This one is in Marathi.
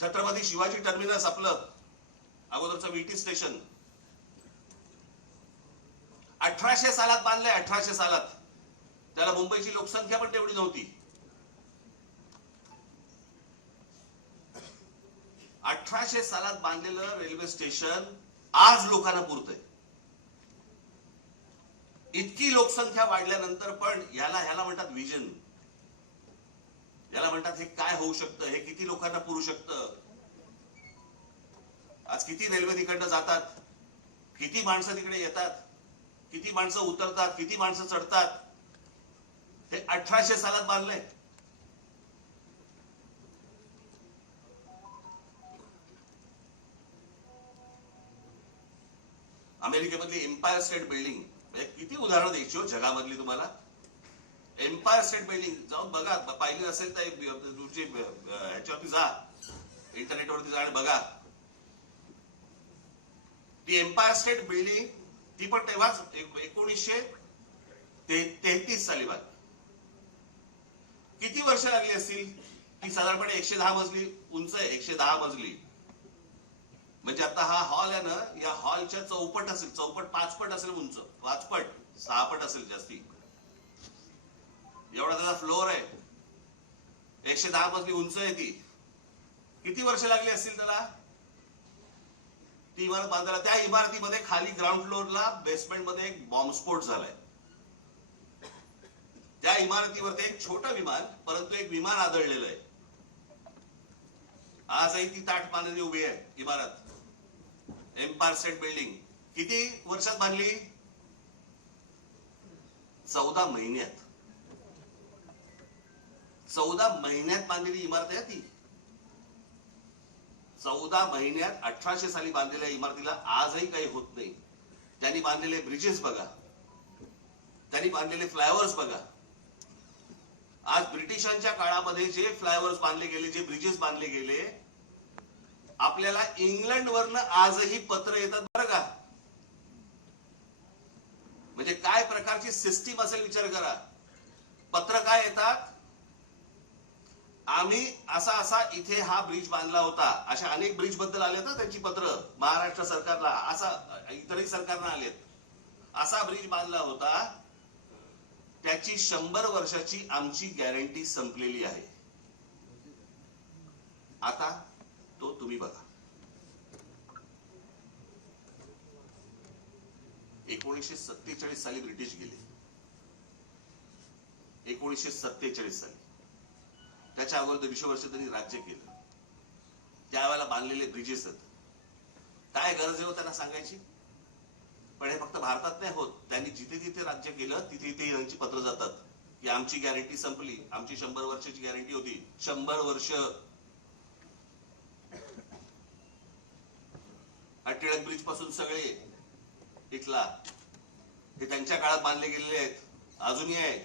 छत्रपती शिवाजी टर्मिनस आपलं अगोदरचं VT स्टेशन 1800 सालात बांधलंय. 1800 सालात. त्याला मुंबईची लोकसंख्या पण तेवढी नव्हती. 1800 सालात बांधलेलं रेल्वे स्टेशन आज लोकांना पुरतंय. इतकी लोकसंख्या वाढल्यानंतर पण ह्याला म्हणतात विजन. याला म्हणतात हे काय होऊ शकतं, हे किती लोकांना पुरू शकतं. आज किती रेल्वे तिकडनं जातात, किती माणसं तिकडे येतात, किती माणसं उतरतात, किती माणसं चढतात. हे 1800 सालात बांधलंय. अमेरिकेमधली एम्पायर स्टेट बिल्डिंग, किती उदाहरणं द्यायची हो जगामधली तुम्हाला. एम्पायर स्टेट बिल्डिंग जाऊन बघा, पाहिली असेल तर तुमची ह्याच्यावरती जा, इंटरनेटवरती जा आणि बघा. ती एम्पायर स्टेट बिल्डिंग ती पण तेव्हाच 1933 साली बांधली. किती वर्ष लागली असतील. ती साधारणपणे 110 मजली उंच आहे. 110 मजली म्हणजे आता हा हॉल आहे ना, या हॉलच्या चौपट असेल. चौपट 5 पट असेल उंच. 5 पट 6 पट असेल जास्ती. एवढा त्याचा फ्लोअर आहे. 110 मजली उंच आहे ती. किती वर्ष लागली असतील त्याला ती इमारत बांधायला. त्या इमारतीमध्ये खाली ग्राउंड फ्लोअरला बेसमेंट मध्ये एक बॉम्बस्फोट झालाय. त्या इमारतीवरती एक छोटं विमान, परंतु एक विमान आदळलेलं आहे. आजही ती ताठ पाण्याने उभी आहे इमारत. एम्पायर स्टेट बिल्डिंग किती वर्षात बांधली. 14 महिन्यात. 14 महिन्यात बांधलेली इमारत आहे ती. 14 महिन्यात 1800 साली बांधलेल्या इमारतीला आजही काही होत नाही. त्यांनी बांधलेले ब्रिजेस बघा, त्यांनी बांधलेले फ्लायओव्हर्स बघा. आज ब्रिटिशांच्या काळामध्ये जे फ्लायओव्हर्स बांधले गेले, जे ब्रिजेस बांधले गेले, आपल्याला इंग्लंड वरनं आजही पत्र येतात बरं का. म्हणजे काय प्रकारची सिस्टीम असेल विचार करा. पत्र काय येतात, आम्ही असा असा इथे हा ब्रिज बांधला होता. अशा अनेक ब्रिज बद्दल आलेत ना त्यांची पत्र महाराष्ट्र सरकारला, असा इतरही सरकारना आलेत. असा ब्रिज बांधला होता, त्याची 100 वर्षाची आमची गॅरंटी संपलेली आहे. आता तो तुम्ही बघा. 1947 साली ब्रिटिश गेले. 1947 साली. त्याच्या अगोदर 200 वर्ष त्यांनी राज्य केलं. त्यावेळेला बांधलेले ब्रिजेस आहेत. काय गरज आहे हो त्यांना सांगायची. पण हे फक्त भारतात नाही होत. त्यांनी जिथे जिथे राज्य केलं तिथे तिथे यांची पत्र जातात की आमची गॅरंटी संपली. आमची 100 वर्षाची गॅरंटी होती. 100 वर्ष. टिळक ब्रिज पासून सगळे इथला हे त्यांच्या काळात बांधले गेलेले आहेत. अजूनही आहे.